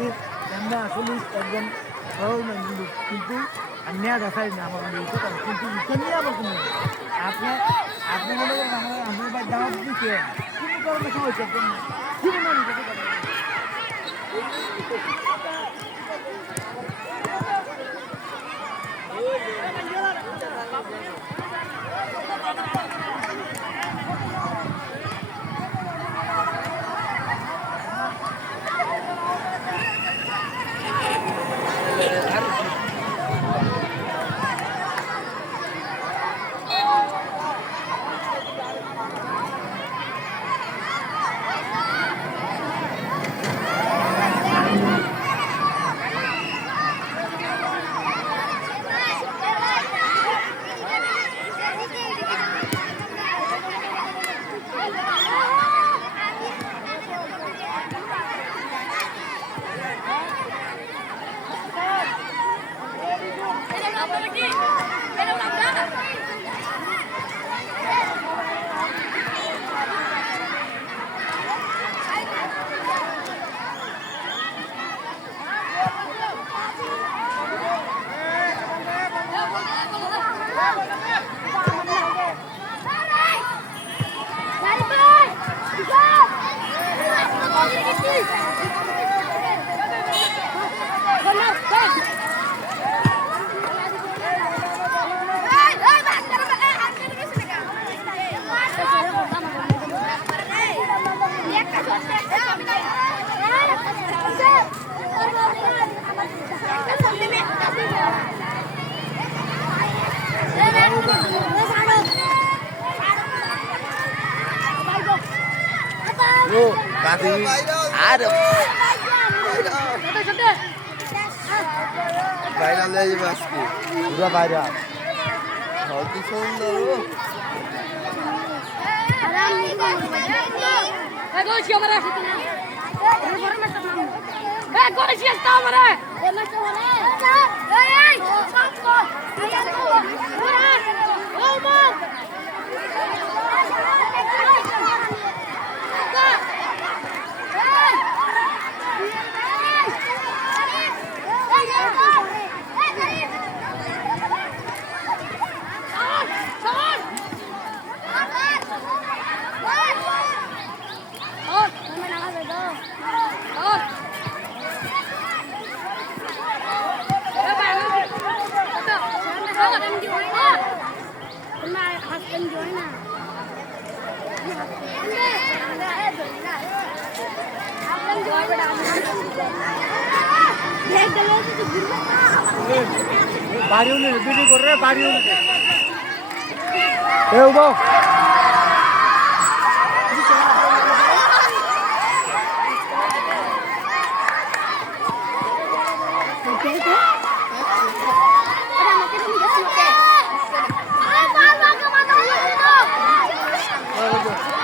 আমি এমনি আসলে একজন সরল মানুষ লোক, কিন্তু আমি আর দেখাই না আমার কিন্তু ইটা নিয়ে আমার কোনো আপনার আপনি মনে করেন আমার ভাই দাওয়াত দিচ্ছে কোনো কারণে সময় করবেন না, কি মনে আমি কথা বলবো? বাড়ি উনি করে বাড়ি